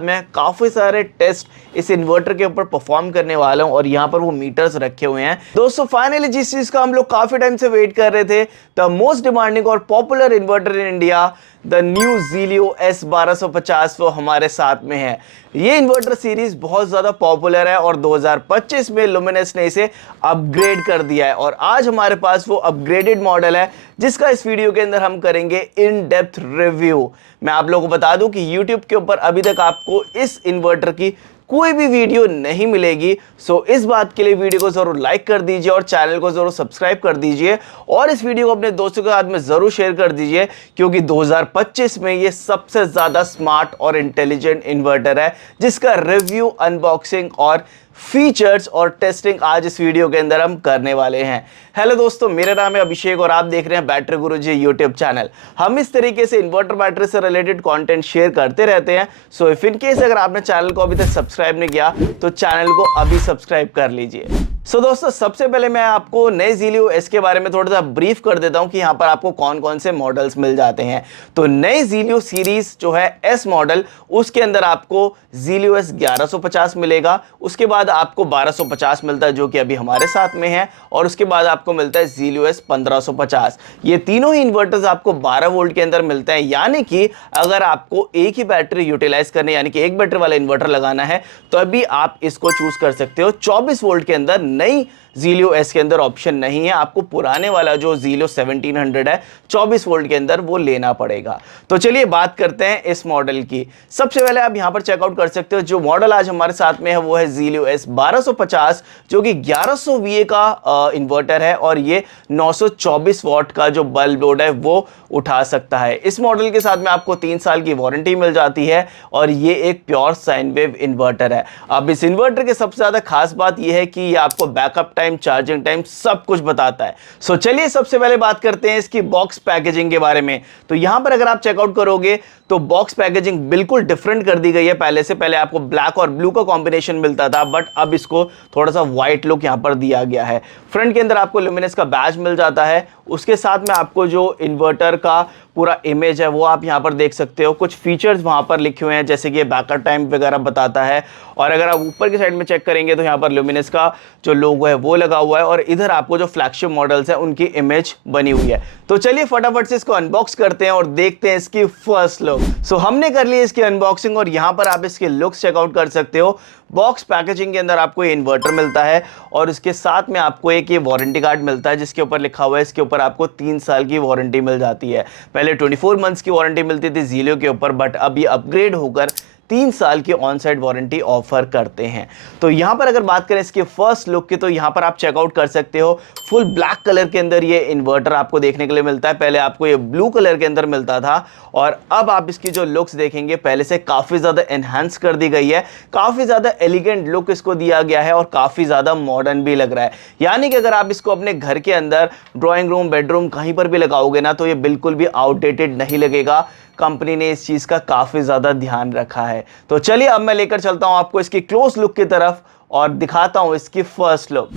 मैं काफ़ी सारे टेस्ट इस इन्वर्टर के ऊपर परफॉर्म करने वाला हूं और यहाँ पर वो मीटर्स रखे हुए हैं। दोस्तों फाइनली जिस चीज़ का हम लोग काफ़ी टाइम से वेट कर रहे थे, द मोस्ट डिमांडिंग और popular inverter in India, the new Zelio S1250 वो हमारे साथ में है। ये इन्वर्टर सीरीज बहुत ज़्यादा पॉपुलर है और 2025 में लुमिनस ने इसे अपग्रेड कर दिया है और आज हमारे पास वो अपग्रेडेड मॉडल है जिसका इस वीडियो के अंदर हम करेंगे इन डेप्थ रिव्यू। मैं आप लोगों को बता दूं कि YouTube के ऊपर अभी तक आपको इस इन्वर्टर की कोई भी वीडियो नहीं मिलेगी। सो इस बात के लिए वीडियो को जरूर लाइक कर दीजिए और चैनल को जरूर सब्सक्राइब कर दीजिए और इस वीडियो को अपने दोस्तों के साथ में जरूर शेयर कर दीजिए क्योंकि 2025 में ये सबसे ज्यादा स्मार्ट और इंटेलिजेंट इन्वर्टर है जिसका रिव्यू, अनबॉक्सिंग और फीचर्स और टेस्टिंग आज इस वीडियो के अंदर हम करने वाले हैं। हेलो दोस्तों, मेरा नाम है अभिषेक और आप देख रहे हैं बैटरी गुरुजी यूट्यूब चैनल। हम इस तरीके से इन्वर्टर बैटरी से रिलेटेड कंटेंट शेयर करते रहते हैं। सो इफ इन केस अगर आपने चैनल को अभी तक सब्सक्राइब नहीं किया तो चैनल को अभी सब्सक्राइब कर लीजिए। सो दोस्तों सबसे पहले मैं आपको नए ज़ीलियो एस के बारे में थोड़ा सा ब्रीफ कर देता हूं कि यहाँ पर आपको कौन कौन से मॉडल्स मिल जाते हैं। तो नए ज़ीलियो सीरीज जो है एस मॉडल, उसके अंदर आपको ज़ीलियो एस 1150 मिलेगा, उसके बाद आपको 1250 मिलता है जो कि अभी हमारे साथ में है और उसके बाद आपको मिलता है ज़ीलियो एस 1550। ये तीनों ही इन्वर्टर्स आपको 12 वोल्ट के अंदर मिलते हैं, यानी कि अगर आपको एक ही बैटरी यूटिलाइज करने यानी कि एक बैटरी वाला इन्वर्टर लगाना है तो अभी आप इसको चूज कर सकते हो। 24 वोल्ट के अंदर नई ज़ीलियो एस के अंदर ऑप्शन नहीं है, आपको पुराने वाला जो ज़ीलियो 1700 है 24 वोल्ट के अंदर वो लेना पड़ेगा। तो चलिए बात करते हैं इस मॉडल की। सबसे पहले आप यहां पर चेकआउट कर सकते हो, जो मॉडल आज हमारे साथ में है वो है ज़ीलियो एस 1250 जो कि 1100 VA का इन्वर्टर है और ये 924 वॉट का जो बल्ब लोड है वो उठा सकता है। इस मॉडल के साथ में आपको 3 साल की वारंटी मिल जाती है और ये एक प्योर साइन वेव इन्वर्टर है। अब इस इन्वर्टर के सबसे ज्यादा खास बात यह है कि ये आपको बैकअप टाइम, चार्जिंग टाइम सब कुछ बताता है। सो चलिए सबसे पहले बात करते हैं इसकी बॉक्स पैकेजिंग के बारे में। तो यहां पर अगर आप चेकआउट करोगे तो बॉक्स पैकेजिंग बिल्कुल डिफरेंट कर दी गई है। पहले आपको ब्लैक और ब्लू का कॉम्बिनेशन मिलता था बट अब इसको थोड़ा सा व्हाइट लुक यहां पर दिया गया है। फ्रंट के अंदर आपको लुमिनस का बैज मिल जाता है, उसके साथ में आपको जो इन्वर्टर का पूरा इमेज है वो आप यहां पर देख सकते हो। कुछ फीचर्स वहां पर लिखे हुए हैं जैसे कि ये बैकअप टाइम वगैरह बताता है और अगर आप ऊपर की साइड में चेक करेंगे तो यहां पर लुमिनस का जो लोगो है वो लगा हुआ है और इधर आपको जो फ्लैगशिप मॉडल्स है उनकी इमेज बनी हुई है। तो चलिए फटाफट से इसको अनबॉक्स करते हैं और देखते हैं इसकी फर्स्ट लुक। सो हमने कर ली इसकी अनबॉक्सिंग और यहां पर आप इसके लुक्स चेकआउट कर सकते हो। बॉक्स पैकेजिंग के अंदर आपको ये इन्वर्टर मिलता है और इसके साथ में आपको एक ये वारंटी कार्ड मिलता है जिसके ऊपर लिखा हुआ है, इसके ऊपर आपको 3 साल की वारंटी मिल जाती है। पहले 24 मंथ्स की वारंटी मिलती थी ज़ीलियो के ऊपर बट अब ये अपग्रेड होकर 3 साल की ऑन साइट वारंटी ऑफर करते हैं। तो यहां पर अगर बात करें इसके फर्स्ट लुक की तो यहां पर आप चेकआउट कर सकते हो। फुल ब्लैक कलर के अंदर ये इन्वर्टर आपको देखने के लिए मिलता है। पहले आपको ये ब्लू कलर के अंदर मिलता था और अब आप इसकी जो लुक्स देखेंगे पहले से काफी ज्यादा एनहांस कर दी गई है, काफी ज्यादा एलिगेंट लुक इसको दिया गया है और काफी ज्यादा मॉडर्न भी लग रहा है। यानी कि अगर आप इसको अपने घर के अंदर ड्राइंग रूम, बेडरूम कहीं पर भी लगाओगे ना तो ये बिल्कुल भी आउटडेटेड नहीं लगेगा। कंपनी ने इस चीज का काफी ज्यादा ध्यान रखा है। तो चलिए अब मैं लेकर चलता हूं आपको इसकी क्लोज लुक की तरफ और दिखाता हूं इसकी फर्स्ट लुक।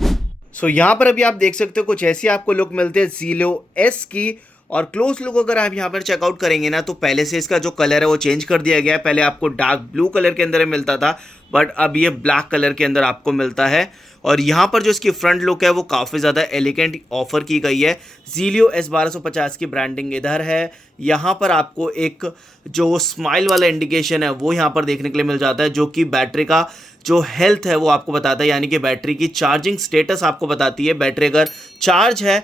सो यहां पर अभी आप देख सकते हो कुछ ऐसी आपको लुक मिलती है ज़ीलियो एस की और क्लोज लुक अगर आप यहाँ पर चेकआउट करेंगे ना तो पहले से इसका जो कलर है वो चेंज कर दिया गया है। पहले आपको डार्क ब्लू कलर के अंदर मिलता था बट अब ये ब्लैक कलर के अंदर आपको मिलता है और यहाँ पर जो इसकी फ्रंट लुक है वो काफ़ी ज़्यादा एलिगेंट ऑफर की गई है। ज़ीलियो एस 1250 की ब्रांडिंग इधर है। यहाँ पर आपको एक जो स्माइल वाला इंडिकेशन है वो यहाँ पर देखने के लिए मिल जाता है जो कि बैटरी का जो हेल्थ है वो आपको बताता है, यानी कि बैटरी की चार्जिंग स्टेटस आपको बताती है। बैटरी अगर चार्ज है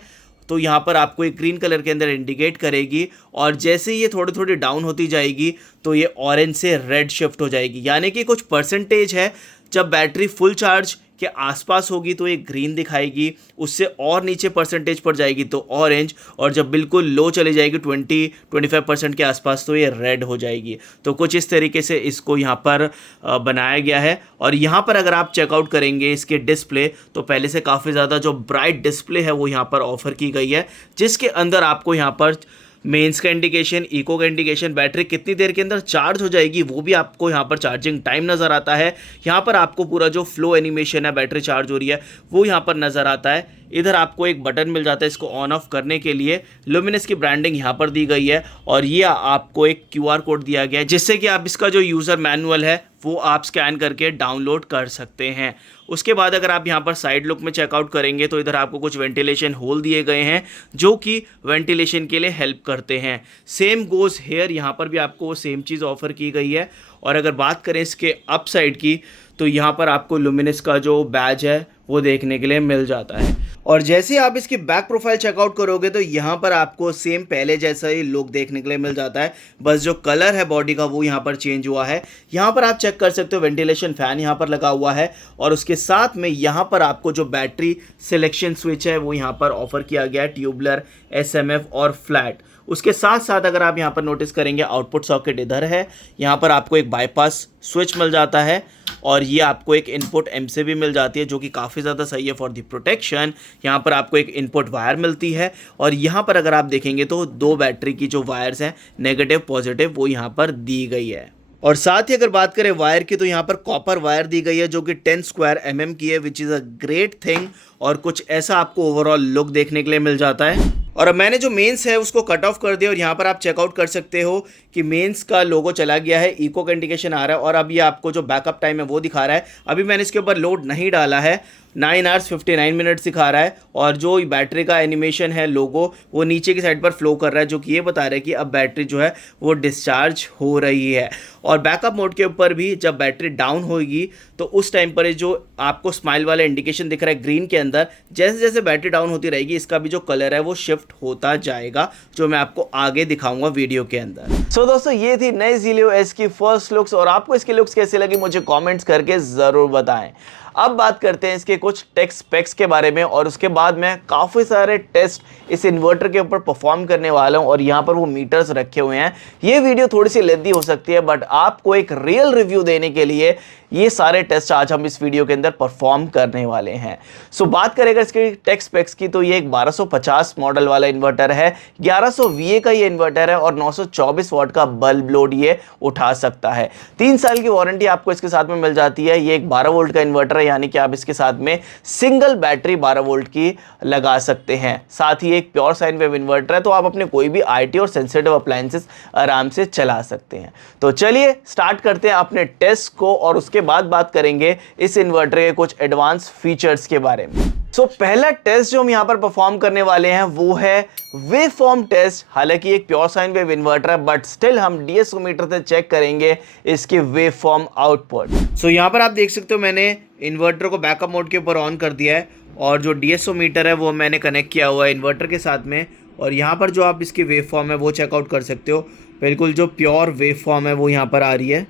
तो यहाँ पर आपको एक ग्रीन कलर के अंदर इंडिकेट करेगी और जैसे ही ये थोड़ी थोड़ी डाउन होती जाएगी तो ये ऑरेंज से रेड शिफ्ट हो जाएगी, यानी कि कुछ परसेंटेज है। जब बैटरी फुल चार्ज के आसपास होगी तो ये ग्रीन दिखाएगी, उससे और नीचे परसेंटेज पर जाएगी तो ऑरेंज और जब बिल्कुल लो चली जाएगी 20-25% के आसपास तो ये रेड हो जाएगी। तो कुछ इस तरीके से इसको यहाँ पर बनाया गया है। और यहाँ पर अगर आप चेकआउट करेंगे इसके डिस्प्ले तो पहले से काफ़ी ज़्यादा जो ब्राइट डिस्प्ले है वो यहाँ पर ऑफर की गई है जिसके अंदर आपको यहाँ पर मेंस का इंडिकेशन, इको का इंडिकेशन, बैटरी कितनी देर के अंदर चार्ज हो जाएगी वो भी आपको यहाँ पर चार्जिंग टाइम नज़र आता है। यहाँ पर आपको पूरा जो फ्लो एनिमेशन है बैटरी चार्ज हो रही है वो यहाँ पर नज़र आता है। इधर आपको एक बटन मिल जाता है इसको ऑन ऑफ करने के लिए। लुमिनस की ब्रांडिंग यहाँ पर दी गई है और ये आपको एक QR कोड दिया गया है जिससे कि आप इसका जो यूज़र मैनुअल है वो आप स्कैन करके डाउनलोड कर सकते हैं। उसके बाद अगर आप यहाँ पर साइड लुक में चेकआउट करेंगे तो इधर आपको कुछ वेंटिलेशन होल दिए गए हैं जो कि वेंटिलेशन के लिए हेल्प करते हैं। सेम गोज हेयर, यहाँ पर भी आपको वो सेम चीज़ ऑफर की गई है। और अगर बात करें इसके अप साइड की तो यहाँ पर आपको लुमिनस का जो बैज है वो देखने के लिए मिल जाता है। और जैसे आप इसकी बैक प्रोफाइल चेकआउट करोगे तो यहाँ पर आपको सेम पहले जैसा ही लुक देखने के लिए मिल जाता है, बस जो कलर है बॉडी का वो यहाँ पर चेंज हुआ है। यहाँ पर आप चेक कर सकते हो वेंटिलेशन फैन यहाँ पर लगा हुआ है और उसके साथ में यहाँ पर आपको जो बैटरी सिलेक्शन स्विच है वो यहाँ पर ऑफर किया गया है, ट्यूबलर, SMF और फ्लैट। उसके साथ साथ अगर आप यहाँ पर नोटिस करेंगे आउटपुट सॉकेट इधर है, यहाँ पर आपको एक बाईपास स्विच मिल जाता है और ये आपको एक इनपुट MC भी मिल जाती है जो कि काफ़ी ज़्यादा सही है फॉर द प्रोटेक्शन। यहाँ पर आपको एक इनपुट वायर मिलती है और यहाँ पर अगर आप देखेंगे तो 2 बैटरी की जो वायर्स हैं नेगेटिव पॉजिटिव वो यहाँ पर दी गई है। और साथ ही अगर बात करें वायर की तो यहाँ पर कॉपर वायर दी गई है जो कि 10 स्क्वायर mm की है, which is a great thing. और कुछ ऐसा आपको ओवरऑल लुक देखने के लिए मिल जाता है। और अब मैंने जो मेंस है उसको कट ऑफ कर दिया और यहाँ पर आप चेकआउट कर सकते हो कि मेंस का लोगो चला गया है, इको का इंडिकेशन आ रहा है और अब ये आपको जो बैकअप टाइम है वो दिखा रहा है। अभी मैंने इसके ऊपर लोड नहीं डाला है, 9 hours 59 minutes दिखा रहा है और जो बैटरी का एनिमेशन है लोगो वो नीचे की साइड पर फ्लो कर रहा है जो कि ये बता रहा है कि अब बैटरी जो है वो डिस्चार्ज हो रही है। और बैकअप मोड के ऊपर भी जब बैटरी डाउन होगी तो उस टाइम पर जो आपको स्माइल वाला इंडिकेशन दिख रहा है ग्रीन के अंदर, जैसे जैसे बैटरी डाउन होती रहेगी इसका भी जो कलर है वो शिफ्ट होता जाएगा, जो मैं आपको आगे दिखाऊंगा वीडियो के अंदर। सो दोस्तों ये थी नई Zelio S की फर्स्ट लुक्स और आपको इसकी लुक्स कैसी लगी मुझे कमेंट्स करके ज़रूर बताएं। अब बात करते हैं इसके कुछ टेक स्पेक्स के बारे में और उसके बाद मैं काफ़ी सारे टेस्ट इस इन्वर्टर के ऊपर परफॉर्म करने वाला हूं और यहाँ पर वो मीटर्स रखे हुए हैं। ये वीडियो थोड़ी सी लेंथी हो सकती है बट आपको एक रियल रिव्यू देने के लिए ये सारे टेस्ट आज हम इस वीडियो के अंदर परफॉर्म करने वाले हैं। सो बात करेंगे इसके टेक स्पेक्स की तो ये एक 1250 मॉडल वाला इन्वर्टर है, 1100 VA का ये इन्वर्टर है और 924 वाट का बल्ब लोड ये उठा सकता है। 3 साल की वारंटी आपको इसके साथ में मिल जाती है। ये एक 12 वोल्ट का इन्वर्टर है यानी कि आप इसके साथ में सिंगल बैटरी 12 वोल्ट की लगा सकते हैं। साथ ही एक प्योर साइन वेव इन्वर्टर है तो आप अपने कोई भी IT और सेंसिटिव अप्लायंसेस आराम से चला सकते हैं। तो चलिए स्टार्ट करते हैं अपने टेस्ट को और उसके बाद बात करेंगे इस इन्वर्टर के कुछ एडवांस फीचर्स के बारे में। सो पहला टेस्ट जो हम यहां पर परफॉर्म करने वाले हैं वो है वेव फॉर्म टेस्ट। हालांकि एक प्योर साइन वेव इन्वर्टर है बट स्टिल हम DSO मीटर से चेक करेंगे इसके वेव फॉर्म आउटपुट। सो यहां पर आप देख सकते हो मैंने इन्वर्टर को बैकअप मोड के ऊपर ऑन कर दिया है और जो DSO मीटर है वो मैंने कनेक्ट किया हुआ है इन्वर्टर के साथ में और यहाँ पर जो आप इसकी वेव फॉर्म है वो चेकआउट कर सकते हो। बिल्कुल जो प्योर वेव फॉर्म है वो यहाँ पर आ रही है,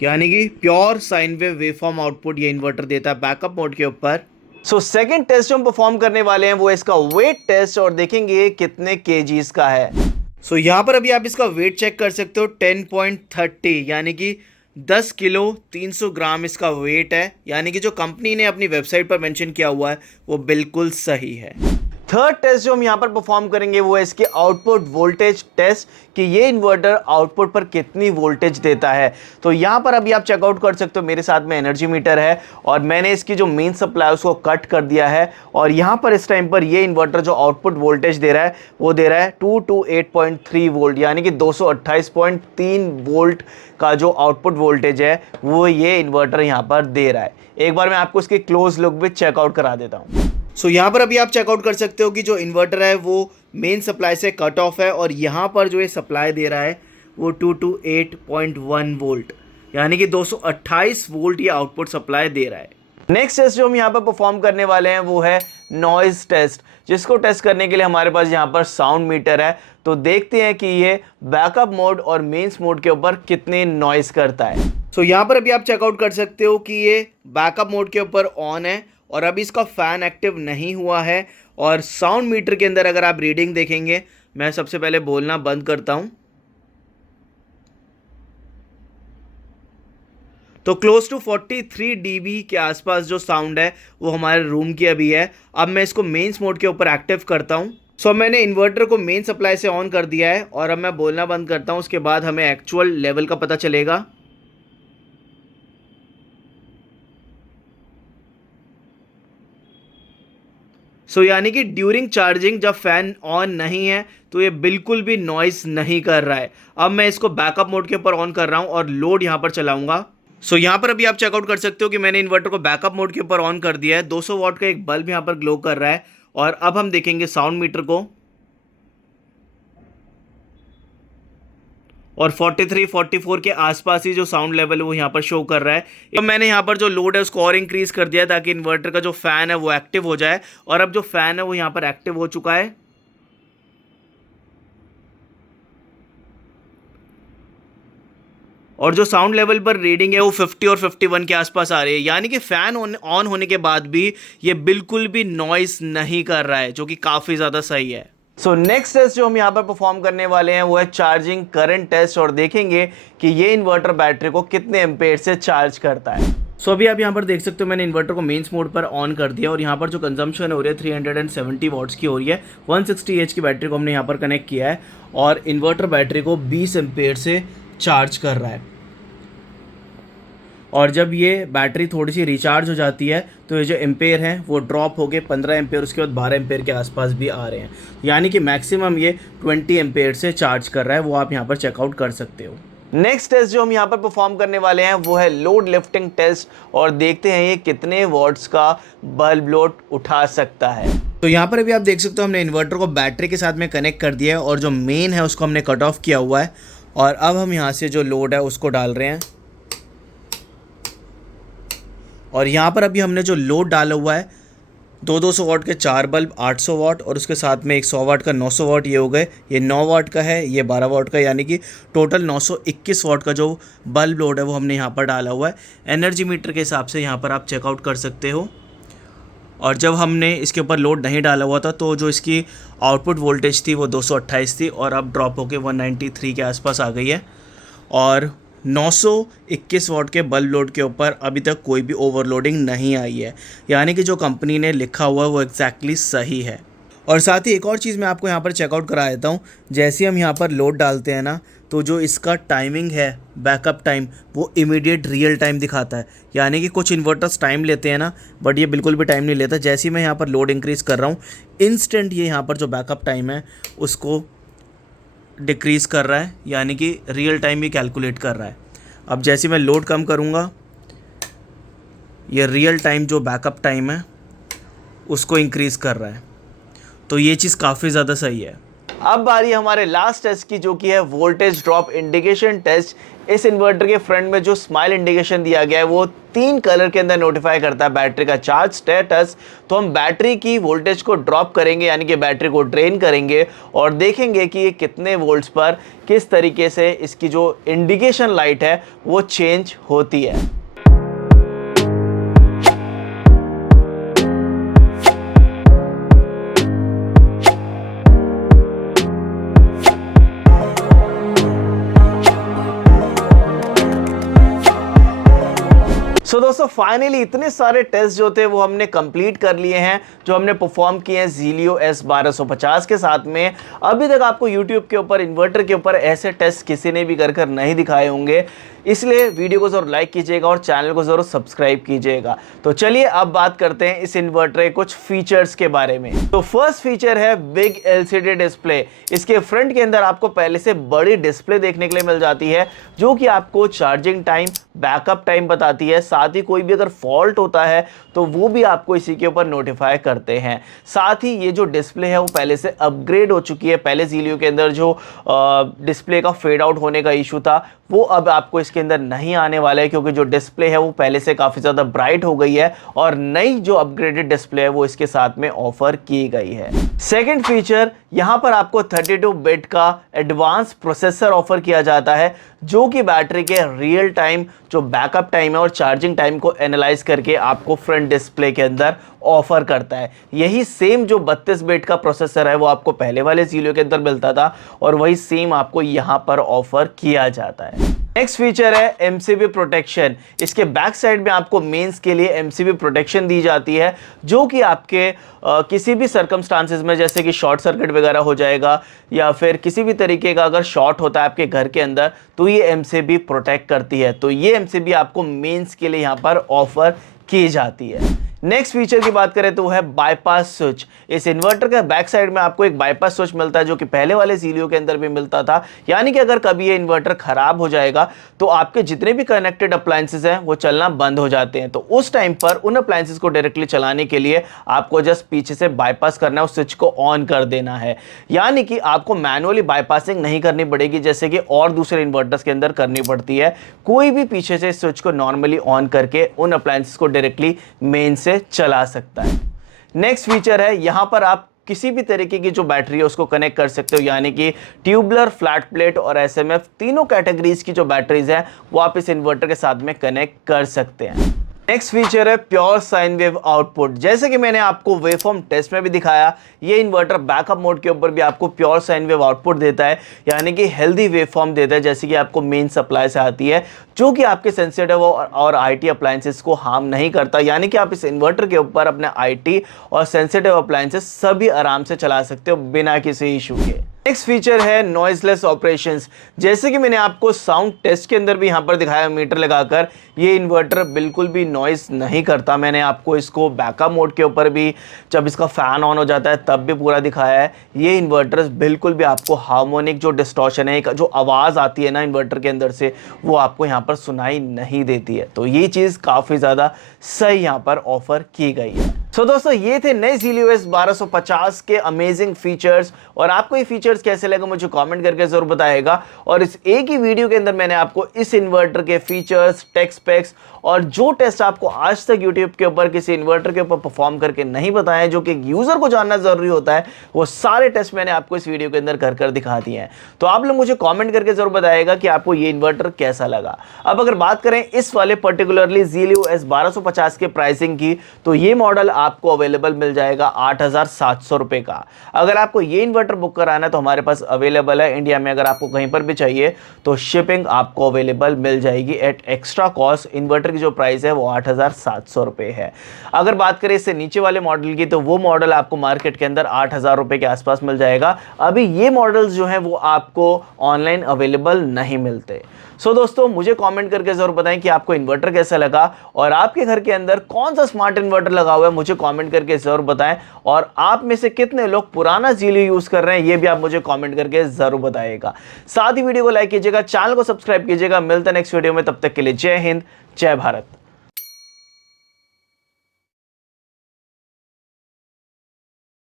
यानी कि pure sine wave waveform output ये इन्वर्टर देता है बैकअप मोड के ऊपर। सो सेकंड टेस्ट जो हम परफॉर्म करने वाले हैं वो इसका वेट टेस्ट और देखेंगे कितने kgs का है। सो यहाँ पर अभी आप इसका वेट चेक कर सकते हो 10.30 यानी कि 10 किलो 300 ग्राम इसका वेट है, यानी कि जो कंपनी ने अपनी वेबसाइट पर मेंशन किया हुआ है वो बिल्कुल सही है। थर्ड टेस्ट जो हम यहाँ पर परफॉर्म करेंगे वो है इसके आउटपुट वोल्टेज टेस्ट कि ये इन्वर्टर आउटपुट पर कितनी वोल्टेज देता है। तो यहाँ पर अभी आप चेकआउट कर सकते हो मेरे साथ में एनर्जी मीटर है और मैंने इसकी जो मेन सप्लाई उसको कट कर दिया है और यहाँ पर इस टाइम पर ये इन्वर्टर जो आउटपुट वोल्टेज दे रहा है वो दे रहा है 228.3 वोल्ट यानी कि 228.3 वोल्ट का जो आउटपुट वोल्टेज है वो ये इन्वर्टर यहाँ पर दे रहा है। एक बार मैं आपको इसकी क्लोज लुक भी चेकआउट करा देता हूँ। सो यहाँ पर अभी आप चेकआउट कर सकते हो कि जो इन्वर्टर है वो मेन सप्लाई से कट ऑफ है और यहाँ पर जो ये सप्लाई दे रहा है वो 228.1 वोल्ट यानी कि 228 वोल्ट ये आउटपुट सप्लाई दे रहा है। नेक्स्ट टेस्ट जो हम यहाँ पर परफॉर्म करने वाले हैं वो है नॉइज टेस्ट, जिसको टेस्ट करने के लिए हमारे पास यहाँ पर साउंड मीटर है। तो देखते हैं कि ये बैकअप मोड और मेंस मोड के ऊपर कितने नॉइज करता है। सो यहाँ पर अभी आप चेकआउट कर सकते हो कि ये बैकअप मोड के ऊपर ऑन है और अभी इसका फैन एक्टिव नहीं हुआ है और साउंड मीटर के अंदर अगर आप रीडिंग देखेंगे, मैं सबसे पहले बोलना बंद करता हूं तो क्लोज टू 43 dB के आसपास जो साउंड है वो हमारे रूम की अभी है। अब मैं इसको मेंस मोड के ऊपर एक्टिव करता हूं। सो मैंने इन्वर्टर को मेन सप्लाई से ऑन कर दिया है और अब मैं बोलना बंद करता हूं, उसके बाद हमें एक्चुअल लेवल का पता चलेगा। सो यानी कि ड्यूरिंग चार्जिंग जब फैन ऑन नहीं है तो ये बिल्कुल भी नॉइस नहीं कर रहा है। अब मैं इसको बैकअप मोड के ऊपर ऑन कर रहा हूँ और लोड यहाँ पर चलाऊंगा। सो यहाँ पर अभी आप चेकआउट कर सकते हो कि मैंने इन्वर्टर को बैकअप मोड के ऊपर ऑन कर दिया है। 200 वाट का एक बल्ब यहाँ पर ग्लो कर रहा है। और अब हम देखेंगे साउंड मीटर को, और 43 44 के आसपास ही जो साउंड लेवल है वो यहाँ पर शो कर रहा है। तो मैंने यहाँ पर जो लोड है उसको और इंक्रीज कर दिया है ताकि इन्वर्टर का जो फैन है वो एक्टिव हो जाए। और अब जो फैन है वो यहाँ पर एक्टिव हो चुका है। और जो साउंड लेवल पर रीडिंग है वो 50 और 51 के आसपास आ रही है, यानी कि फैन ऑन होने के बाद भी ये बिल्कुल भी नॉइस नहीं कर रहा है, जो कि काफ़ी ज़्यादा सही है। सो नेक्स्ट टेस्ट जो हम यहाँ पर परफॉर्म करने वाले हैं वो है चार्जिंग करंट टेस्ट, और देखेंगे कि ये इन्वर्टर बैटरी को कितने एम्पेयर से चार्ज करता है। सो अभी आप यहाँ पर देख सकते हो मैंने इन्वर्टर को मेंस मोड पर ऑन कर दिया, और यहाँ पर जो कंजम्पशन हो रही है 370 वाट्स की हो रही है। 160 एच की बैटरी को हमने यहाँ पर कनेक्ट किया है और इन्वर्टर बैटरी को 20 एम्पेयर से चार्ज कर रहा है। और जब ये बैटरी थोड़ी सी रिचार्ज हो जाती है तो ये जो एम्पेयर हैं वो ड्रॉप होके 15 एम्पेयर, उसके बाद 12 एम्पेयर के आसपास भी आ रहे हैं, यानी कि मैक्सिमम ये 20 एम्पेयर से चार्ज कर रहा है। वो आप यहाँ पर चेकआउट कर सकते हो। नेक्स्ट टेस्ट जो हम यहाँ पर परफॉर्म करने वाले हैं वो है लोड लिफ्टिंग टेस्ट, और देखते हैं ये कितने वॉट्स का बल्ब लोड उठा सकता है। तो यहाँ पर अभी आप देख सकते हो हमने इन्वर्टर को बैटरी के साथ में कनेक्ट कर दिया है और जो मेन है उसको हमने कट ऑफ किया हुआ है, और अब हम यहाँ से जो लोड है उसको डाल रहे हैं। और यहाँ पर अभी हमने जो लोड डाला हुआ है 200 वाट के 4 बल्ब 800 वाट, और उसके साथ में एक 100 वाट का 900 वाट, ये हो गए। ये 9 वाट का है, ये 12 वाट का, यानी कि टोटल 921 वाट का जो बल्ब लोड है वो हमने यहाँ पर डाला हुआ है। एनर्जी मीटर के हिसाब से यहाँ पर आप चेकआउट कर सकते हो। और जब हमने इसके ऊपर लोड नहीं डाला हुआ था तो जो इसकी आउटपुट वोल्टेज थी वो 228 थी, और अब ड्रॉप होकर 193 के आसपास आ गई है। और 921 वाट के बल्ब लोड के ऊपर अभी तक कोई भी ओवरलोडिंग नहीं आई है, यानी कि जो कंपनी ने लिखा हुआ है वो एग्जैक्टली सही है। और साथ ही एक और चीज़ मैं आपको यहाँ पर चेकआउट करा देता हूँ। जैसे हम यहाँ पर लोड डालते हैं ना, तो जो इसका टाइमिंग है बैकअप टाइम वो इमीडिएट रियल टाइम दिखाता है, यानी कि कुछ इन्वर्टर्स टाइम लेते हैं ना, बट ये बिल्कुल भी टाइम नहीं लेता। जैसे ही मैं यहाँ पर लोड इंक्रीज़ कर रहा हूँ इंस्टेंट ये यहाँ पर जो बैकअप टाइम है उसको डिक्रीज़ कर रहा है, यानी कि रियल टाइम ही कैलकुलेट कर रहा है। अब जैसे मैं लोड कम करूँगा ये रियल टाइम जो बैकअप टाइम है उसको इंक्रीज़ कर रहा है, तो ये चीज़ काफ़ी ज़्यादा सही है। अब बारी हमारे लास्ट टेस्ट की, जो कि है वोल्टेज ड्रॉप इंडिकेशन टेस्ट। इस इन्वर्टर के फ्रंट में जो स्माइल इंडिकेशन दिया गया है वो 3 कलर के अंदर नोटिफाई करता है बैटरी का चार्ज स्टेटस। तो हम बैटरी की वोल्टेज को ड्रॉप करेंगे, यानी कि बैटरी को ड्रेन करेंगे, और देखेंगे कि ये कितने वोल्ट्स पर किस तरीके से इसकी जो इंडिकेशन लाइट है वो चेंज होती है। सो दोस्तों फाइनली इतने सारे टेस्ट जो थे वो हमने कंप्लीट कर लिए हैं, जो हमने परफॉर्म किए हैं Zilio S1250 के साथ में। अभी तक आपको YouTube के ऊपर इन्वर्टर के ऊपर ऐसे टेस्ट किसी ने भी कर नहीं दिखाए होंगे, इसलिए वीडियो को ज़रूर लाइक कीजिएगा और चैनल को ज़रूर सब्सक्राइब कीजिएगा। तो चलिए अब बात करते हैं इस इन्वर्टर के कुछ फीचर्स के बारे में। तो फर्स्ट फीचर है बिग LCD डिस्प्ले। इसके फ्रंट के अंदर आपको पहले से बड़ी डिस्प्ले देखने के लिए मिल जाती है, जो कि आपको चार्जिंग टाइम, बैकअप टाइम बताती है। साथ ही कोई भी अगर फॉल्ट होता है तो वो भी आपको इसी के ऊपर नोटिफाई करते हैं। साथ ही ये जो डिस्प्ले है वो पहले से अपग्रेड हो चुकी है। पहले Zilio के अंदर जो डिस्प्ले का फेड आउट होने का इशू था वो अब आपको इसके अंदर नहीं आने वाला है, क्योंकि जो डिस्प्ले है वो पहले से काफ़ी ज़्यादा ब्राइट हो गई है और नई जो अपग्रेडेड डिस्प्ले है वो इसके साथ में ऑफर की गई है। सेकंड फीचर, यहाँ पर आपको 32 बिट का एडवांस प्रोसेसर ऑफर किया जाता है, जो कि बैटरी के रियल टाइम जो बैकअप टाइम है और चार्जिंग टाइम को एनालाइज करके आपको फ्रंट डिस्प्ले के अंदर ऑफर करता है। यही सेम जो 32 बिट का प्रोसेसर है वो आपको पहले वाले Zilio के अंदर मिलता था, और वही सेम आपको यहाँ पर ऑफर किया जाता है। नेक्स्ट फीचर है MCB प्रोटेक्शन। इसके बैक साइड में आपको मेंस के लिए MCB प्रोटेक्शन दी जाती है, जो कि आपके किसी भी सर्कमस्टांसेस में, जैसे कि शॉर्ट सर्किट वगैरह हो जाएगा या फिर किसी भी तरीके का अगर शॉर्ट होता है आपके घर के अंदर, तो ये MCB प्रोटेक्ट करती है। तो ये MCB आपको मेंस के लिए यहाँ पर ऑफर की जाती है। नेक्स्ट फीचर की बात करें तो वो है बाईपास स्विच। इस इन्वर्टर के बैक साइड में आपको एक बाईपास स्विच मिलता है जो कि पहले वाले ज़ीलियो के अंदर भी मिलता था। यानी कि अगर कभी ये इन्वर्टर खराब हो जाएगा तो आपके जितने भी कनेक्टेड अप्लायंसेस हैं वो चलना बंद हो जाते हैं। तो उस टाइम पर उन अप्लायंसेस को डायरेक्टली चलाने के लिए आपको जस्ट पीछे से बाईपास करना है, उस स्विच को ऑन कर देना है। यानी कि आपको मैनुअली बाईपासिंग नहीं करनी पड़ेगी जैसे कि और दूसरे इन्वर्टर्स के अंदर करनी पड़ती है। कोई भी पीछे से स्विच को नॉर्मली ऑन करके उन अप्लायंसेस को डायरेक्टली मेन से चला सकता है। नेक्स्ट फीचर है, यहां पर आप किसी भी तरीके की जो बैटरी है उसको कनेक्ट कर सकते हो। यानी कि ट्यूबलर, फ्लैट प्लेट और एसएमएफ तीनों कैटेगरीज की जो बैटरीज है वो आप इस इन्वर्टर के साथ में कनेक्ट कर सकते हैं। नेक्स्ट फीचर है प्योर साइन वेव आउटपुट। जैसे कि मैंने आपको वेवफॉर्म टेस्ट में भी दिखाया, ये इन्वर्टर बैकअप मोड के ऊपर भी आपको प्योर साइन वेव आउटपुट देता है। यानी कि हेल्दी वेवफॉर्म देता है जैसे कि आपको मेन सप्लाई से आती है, जो कि आपके सेंसिटिव और आईटी अप्लायंसेस को हार्म नहीं करता। यानी कि आप इस इन्वर्टर के ऊपर अपने आईटी और सेंसिटिव अप्लायंसेस सभी आराम से चला सकते हो बिना किसी इशू के। नेक्स्ट फीचर है नॉइजलेस ऑपरेशंस। जैसे कि मैंने आपको साउंड टेस्ट के अंदर भी यहाँ पर दिखाया मीटर लगाकर, ये इन्वर्टर बिल्कुल भी नॉइज नहीं करता। मैंने आपको इसको बैकअप मोड के ऊपर भी, जब इसका फैन ऑन हो जाता है तब भी पूरा दिखाया है। ये इन्वर्टर्स बिल्कुल भी आपको हार्मोनिक जो डिस्टॉर्शन है, जो आवाज़ आती है ना इन्वर्टर के अंदर से, वो आपको यहाँ पर सुनाई नहीं देती है। तो ये चीज़ काफ़ी ज़्यादा सही यहाँ पर ऑफर की गई है। सो दोस्तों, ये थे नए ज़ीलियो S1250 के अमेजिंग फीचर्स। और आपको ये फीचर्स कैसे लगे मुझे कमेंट करके जरूर बताइएगा। और इस एक ही वीडियो के अंदर मैंने आपको इस इन्वर्टर के फीचर्स, टेक स्पेक्स और जो टेस्ट आपको आज तक यूट्यूब के ऊपर किसी इन्वर्टर के ऊपर परफॉर्म करके नहीं बताए हैं, जो कि यूजर को जानना जरूरी होता है, वो सारे टेस्ट मैंने आपको इस वीडियो के अंदर कर दिखा दिए हैं। तो आप लोग मुझे कमेंट करके जरूर बताइएगा कि आपको ये इन्वर्टर कैसा लगा। अब अगर बात करें इस वाले पर्टिकुलरली ज़ीलियो S1250 के प्राइसिंग की, तो ये मॉडल आपको अवेलेबल मिल जाएगा 8,700 रुपए का। अगर आपको ये इन्वर्टर बुक कराना है तो हमारे पास अवेलेबल है इंडिया में। अगर आपको कहीं पर भी चाहिए तो शिपिंग आपको अवेलेबल मिल जाएगी एट एक्स्ट्रा कॉस्ट। इन्वर्टर की जो प्राइस है वो 8,700 रुपए है। अगर बात करें इससे नीचे वाले मॉडल की, तो वो मॉडल आपको मार्केट के अंदर 8,000 रुपए के आसपास मिल जाएगा। अभी ये मॉडल्स जो हैं वो आपको ऑनलाइन अवेलेबल नहीं मिलते। सो दोस्तों, मुझे कमेंट करके जरूर बताएं कि आपको इन्वर्टर कैसा लगा और आपके घर के अंदर कौन सा स्मार्ट इन्वर्टर लगा हुआ है, मुझे कमेंट करके जरूर बताएं। और आप में से कितने लोग पुराना ज़ीलियो यूज कर रहे हैं ये भी आप मुझे कमेंट करके जरूर बताइएगा। साथ ही वीडियो को लाइक कीजिएगा, चैनल को सब्सक्राइब कीजिएगा। मिलते हैं नेक्स्ट वीडियो में, तब तक के लिए जय हिंद, जय भारत।